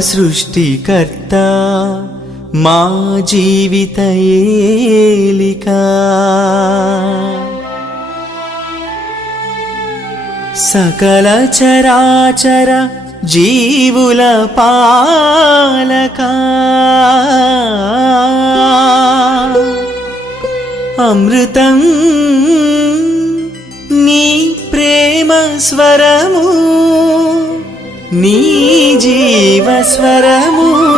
సర్వసృష్టికర్త మా జీవిత ఏలిక. సకల చరాచర జీవుల పాలక. అమృతం నీ ప్రేమ స్వరము నీ జీవస్వరము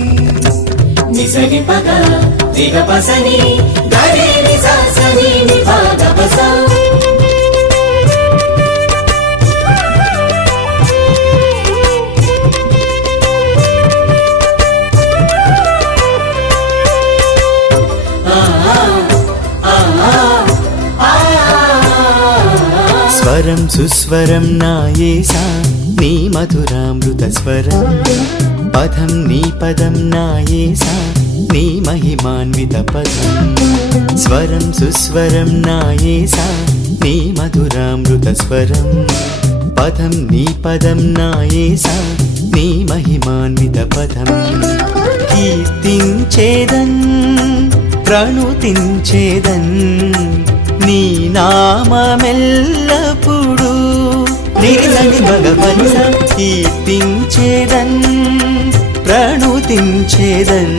సని దిగపసని స్వరం సుస్వరం నాయేసా నీ మధురామృత స్వరం. పదం నీ పదం నాయేసా నీ మహిమాన్విత పదం. స్వరం సుస్వరం నాయేసా నీ మధురామృత స్వరం. పదం నీ పదం నాయేసా నీ మహిమాన్విత పదం. కీర్తించేదన్ ప్రణుతించేదన్ నీ నామమెల్లప్పుడు నిరసని భగవన్స కీర్తించేదన్ ప్రణుతించేదన్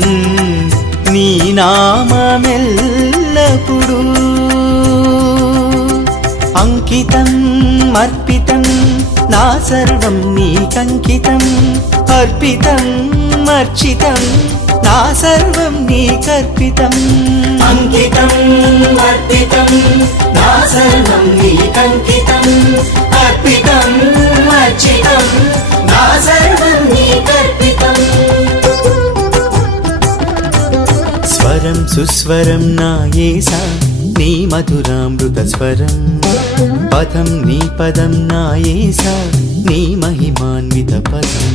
నీ నామమెల్లప్పుడు. అంకితం అర్పితం నా సర్వం నీకంకితం అర్పితం అర్చితం నా సర్వం నీకర్పితం అంకితం అర్పితం నా సర్వం సుస్వరం నాయేసా నీ మధురామృత స్వరం పదం నీ పదం నాయేసా నీ మహిమాన్విత పదం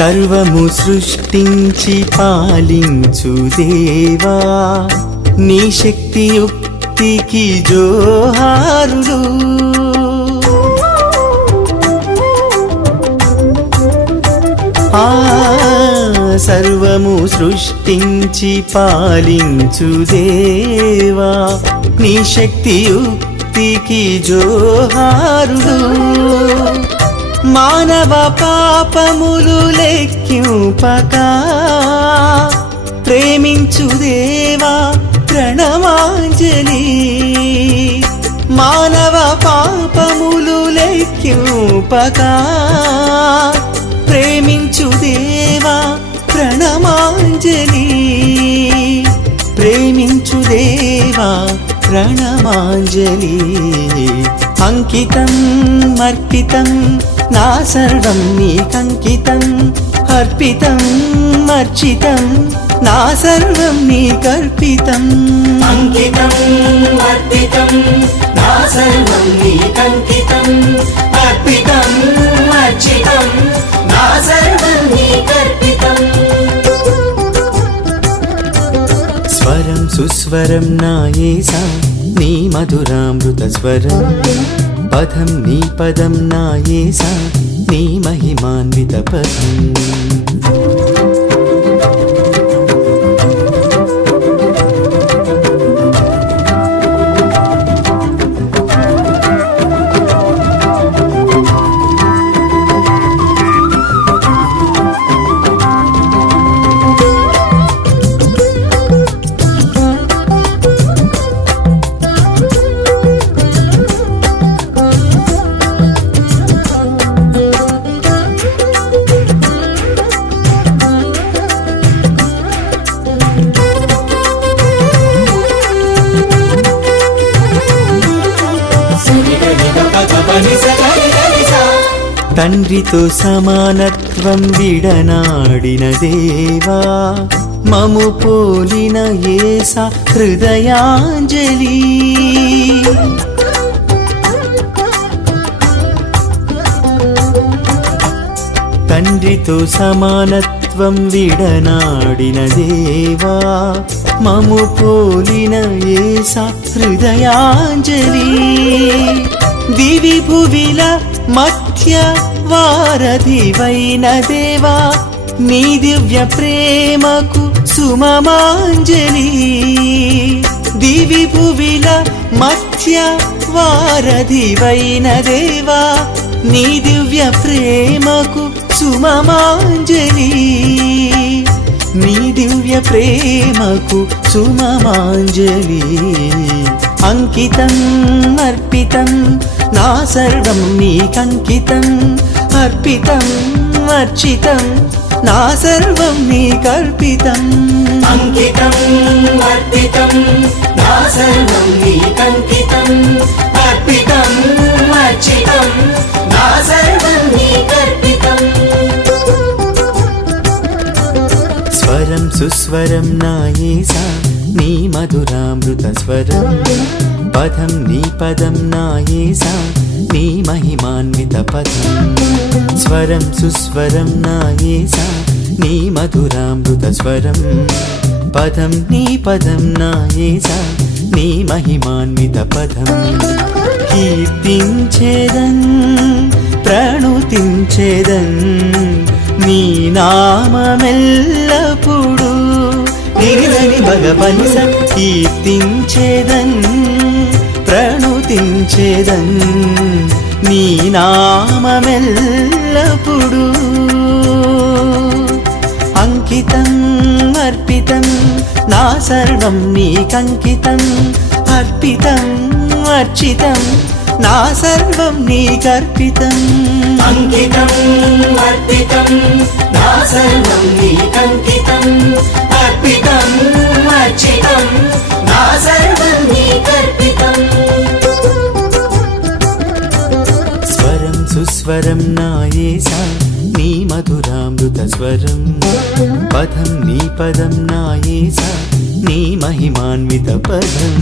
సర్వము సృష్టించి పాలించు దేవా. నీ శక్తి యుక్తికి జోహారులు. ఆ సర్వము సృష్టించి పాలించు దేవా. నీ శక్తి యుక్తికి జోహారులు. మానవ పాపములు లెక్కింపక ప్రేమించు దేవా ప్రణమాంజలి. మానవ పాపములు లెక్కింపక ప్రేమించు దేవా ప్రణమాంజలి. ప్రేమించు దేవా ప్రణమాంజలి. అంకితం అర్పితం నా సర్వం నీకంకితం అర్పితం అర్చితం నా సర్వం నీకర్పితం అంకితం అర్పితం. నా సర్వం నీకంకితం అర్పితం అర్చితం నా సర్వం నీకర్పితం స్వరం సుస్వరం నాయేసా నీ మధురామృత స్వరం. పదం నీ పదం నాయేసా నీ మహిమాన్విత పదం. తండ్రితో సమానత్వం విడనాడిన దేవా మము పోలిన ఏస హృదయాంజలి. తండ్రితో సమానత్వం విడనాడిన దేవా మము పోలిన ఏస హృదయాంజలి. దివి భువిల మధ్య వారధివైన దేవా నీ దివ్య ప్రేమకు సుమమాంజలి. దివి భువిల మధ్య వారధివైన దేవా నీ దివ్య ప్రేమకు సుమమాంజలి. నీ దివ్య ప్రేమకు సుమమాంజలి. అంకితం అర్పితం నా సర్వం నీకంకితం అర్పితం అర్చితం. నా సర్వం నీకర్పితం అంకితం వర్తితం నా సర్వం నీకంకితం అర్పితం అర్చితం. నా సర్వం నీకర్పితం స్వరం సుస్వరం నాయేసా నీ మధురామృత స్వరం. పదం నీ పదం నాయేసా నీ మహిమాన్విత పదం. స్వరం సుస్వరం నాయేసా నీ మధురామృత స్వరం. పదం నీ పదం నాయేసా నీ మహిమాన్విత పదం. కీర్తించేదన్ ప్రణుతించేదన్ నీ నామమెల్లప్పుడు నిరిదని భగవనిస కీర్తించేదన్ ప్రణుతించేదన్ నీ నామమెల్లప్పుడు. అంకితం అర్పితం నా సర్వం నీకంకితం అర్పితం అర్చితం నా సర్వం నీకర్పితం అంకితం అర్పితం నా సర్వం నీకంకితం సుస్వరం నాయేసా నీ మధురామృత స్వరం. పదం నీ పదం నాయేసా నీ మహిమాన్విత పదం.